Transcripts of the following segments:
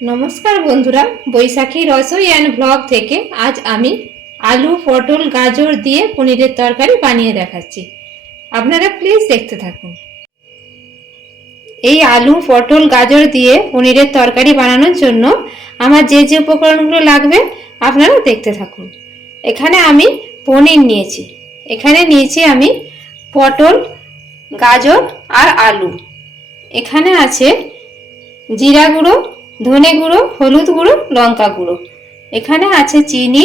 নমস্কার বন্ধুরা, বৈশাখী Rasoi and blog থেকে আজ আমি আলু, পটল, গাজর দিয়ে পনিরের তরকারি বানিয়ে দেখাচ্ছি। আপনারা প্লিজ দেখতে থাকুন। এই আলু, পটল, গাজর দিয়ে পনিরের তরকারি বানানোর জন্য আমার যে যে উপকরণগুলো লাগবে আপনারা দেখতে থাকুন। এখানে আমি পনির নিয়েছি। এখানে নিয়েছি আমি পটল, গাজর আর আলু। এখানে আছে জিরা গুঁড়ো, ধনে গুঁড়ো, হলুদ গুঁড়ো, লঙ্কা গুঁড়ো। এখানে আছে চিনি,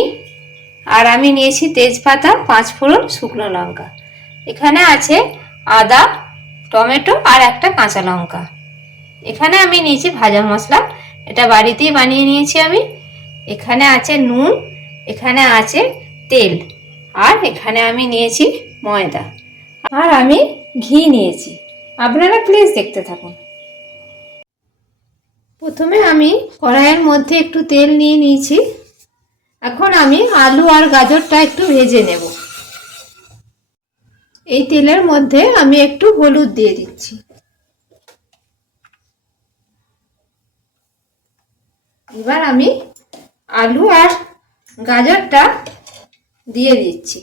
আর আমি নিয়েছি তেজপাতা, 5 ফোড়ন, শুকনো লঙ্কা। এখানে আছে আদা, টমেটো আর একটা কাঁচা লঙ্কা। এখানে আমি নিয়েছি ভাজা মশলা, এটা বাড়িতেই বানিয়ে নিয়েছি আমি। এখানে আছে নুন, এখানে আছে তেল, আর এখানে আমি নিয়েছি ময়দা, আর আমি ঘি নিয়েছি। আপনারা প্লিজ দেখতে থাকুন। প্রথমে আমি কড়াইয়ের মধ্যে একটু তেল নিয়ে নিয়েছি। এখন আমি আলু আর গাজরটা একটু ভেজে নেব। এই তেলের মধ্যে আমি একটু হলুদ দিয়ে দিচ্ছি। এবার আমি আলু আর গাজরটা দিয়ে দিচ্ছি।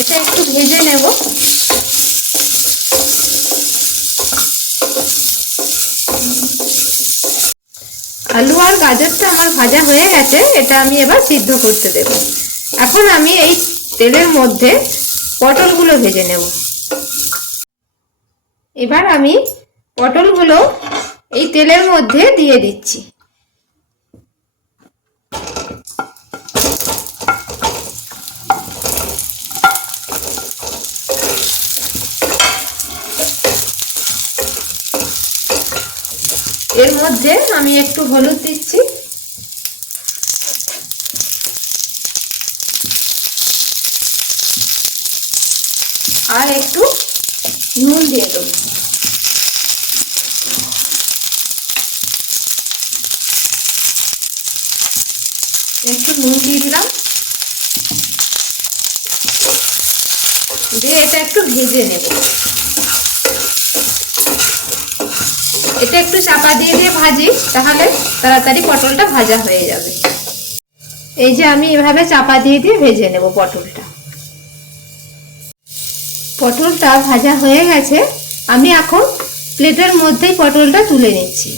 এটা একটু ভেজে নেব। আলু আর গাজরটা আমার ভাজা হয়ে গেছে, এটা আমি এবার সিদ্ধ করতে দেব। এখন আমি এই তেলের মধ্যে পটলগুলো ভেজে নেব। এবার আমি পটলগুলো এই তেলের মধ্যে দিয়ে দিচ্ছি। এর মধ্যে আমি একটু হলুদ দিচ্ছি, আর একটু নুন দিয়ে দেবো। একটু নুন দিয়ে দিলাম, দিয়ে এটা একটু ভেজে নেব। এটা একটু চাপা দিয়ে দিয়ে ভাজি, তাহলে তাড়াতাড়ি পটলটা ভাজা হয়ে যাবে। এই যে আমি এভাবে চাপা দিয়ে দিয়ে ভেজে নেব পটলটা। পটলটা ভাজা হয়ে গেছে, আমি এখন প্লেটের মধ্যেই পটলটা তুলে নিচ্ছি।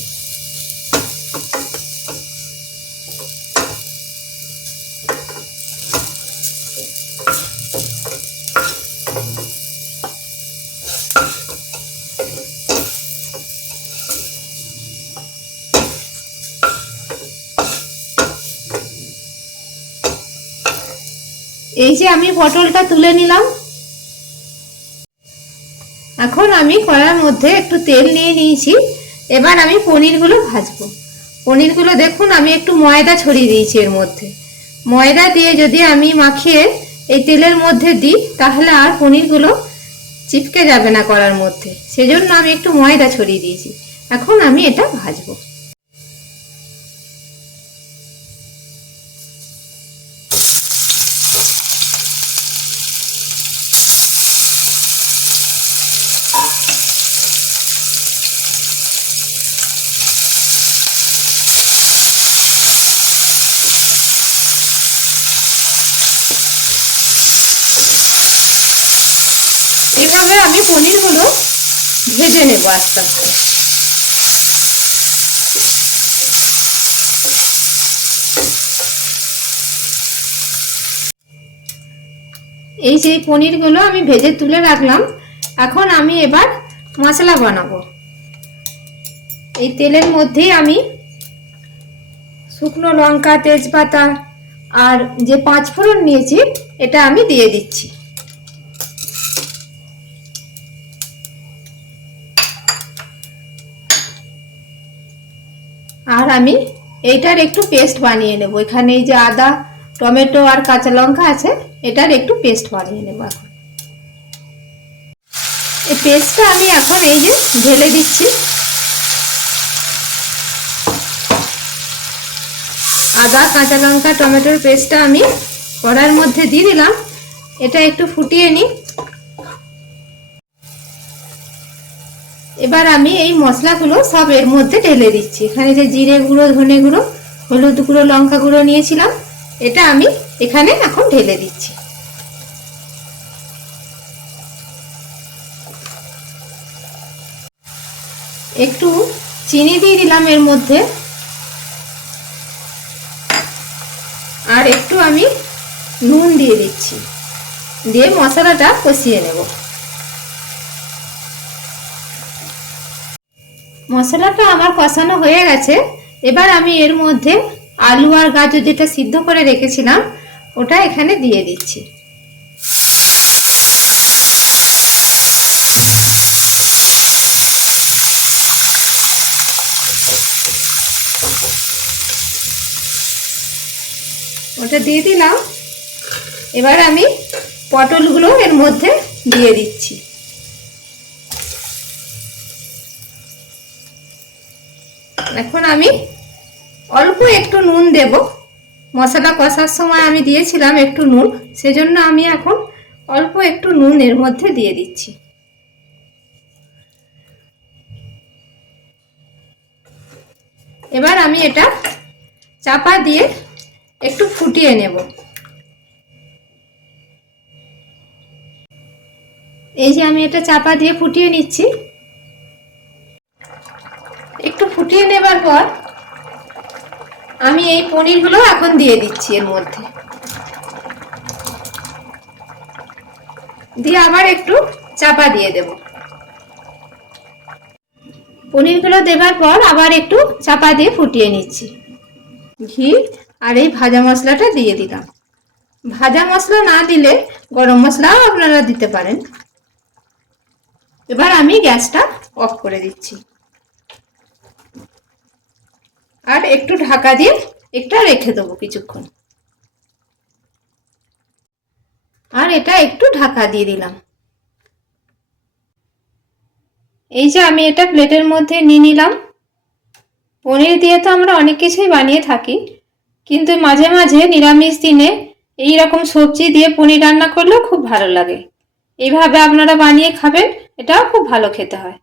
এই যে আমি পটলটা তুলে নিলাম। এখন আমি কড়াইয়ের মধ্যে একটু তেল নিয়ে নিয়েছি। এবার আমি পনিরগুলো ভাজবো। পনিরগুলো দেখুন, আমি একটু ময়দা ছড়িয়ে দিয়েছি এর মধ্যে। ময়দা দিয়ে যদি আমি মাখিয়ে এই তেলের মধ্যে দিই, তাহলে আর পনিরগুলো চিপকে যাবে না কড়ার মধ্যে, সেজন্য আমি একটু ময়দা ছড়িয়ে দিয়েছি। এখন আমি এটা ভাজবো। এভাবে আমি পনিরগুলো ভেজে নেব আস্তে আস্তে। এই যে পনিরগুলো আমি ভেজে তুলে রাখলাম। এখন আমি এবার মশলা বানাবো। এই তেলের মধ্যেই আমি শুকনো লঙ্কা, তেজপাতা আর যে 5 ফোড়ন নিয়েছি, এটা আমি দিয়ে দিচ্ছি। আর আমি এইটার একটু পেস্ট বানিয়ে নেব। এখানে এই যে আদা, টমেটো আর কাঁচা লঙ্কা আছে, এটার একটু পেস্ট বানিয়ে নেব। এখন এই পেস্টটা আমি এখন এই যে ঢেলে দিচ্ছি। আদা, কাঁচা লঙ্কা, টমেটোর পেস্টটা আমি কড়াইয়ের মধ্যে দিয়ে দিলাম। এটা একটু ফুটিয়ে নিই। এবার আমি এই মশলাগুলো সব এর মধ্যে ঢেলে দিচ্ছি। এখানে যে জিরে গুঁড়ো, ধনে গুঁড়ো, হলুদ গুঁড়ো, লঙ্কা গুঁড়ো নিয়েছিলাম, এটা আমি এখানে এখন ঢেলে দিচ্ছি। একটু চিনি দিয়ে দিলাম এর মধ্যে, আর একটু আমি নুন দিয়ে দিচ্ছি, দিয়ে মশলাটা কষিয়ে নেব। মশলাটা আমার কষানো হয়ে গেছে। এবার আমি এর মধ্যে আলু আর গাজর যেটা সিদ্ধ করে রেখেছিলাম ওটা এখানে দিয়ে দিচ্ছি। ওটা দিয়ে দিলাম। এবার আমি পটলগুলো এর মধ্যে দিয়ে দিচ্ছি। এখন আমি অল্প একটু নুন দেব। মশলা কষার সময় আমি দিয়েছিলাম একটু নুন, সেজন্য আমি এখন অল্প একটু নুন এর মধ্যে দিয়ে দিচ্ছি। এবার আমি এটা চাপা দিয়ে একটু ফুটিয়ে নেব। এই যে আমি এটা চাপা দিয়ে ফুটিয়ে নিচ্ছি। একটু ফুটিয়ে নেবার পর আমি এই পনিরগুলো এখন দিয়ে দিচ্ছি এর মধ্যে, দিয়ে আবার একটু চাপা দিয়ে দেব। পনিরগুলো দেবার পর আবার একটু চাপা দিয়ে ফুটিয়ে নিচ্ছি। ঘি আর এই ভাজা মশলাটা দিয়ে দিলাম। ভাজা মশলা না দিলে গরম মশলাও আপনারা দিতে পারেন। এবার আমি গ্যাসটা অফ করে দিচ্ছি, আর একটু ঢাকা দিয়ে একটা রেখে দেবো কিছুক্ষণ। আর এটা একটু ঢাকা দিয়ে দিলাম। এই যে আমি এটা প্লেটের মধ্যে নিয়ে নিলাম। পনির দিয়ে তো আমরা অনেক কিছুই বানিয়ে থাকি, কিন্তু মাঝে মাঝে নিরামিষ দিনে এই রকম সবজি দিয়ে পনির রান্না করলেও খুব ভালো লাগে। এইভাবে আপনারা বানিয়ে খাবেন, এটাও খুব ভালো খেতে হয়।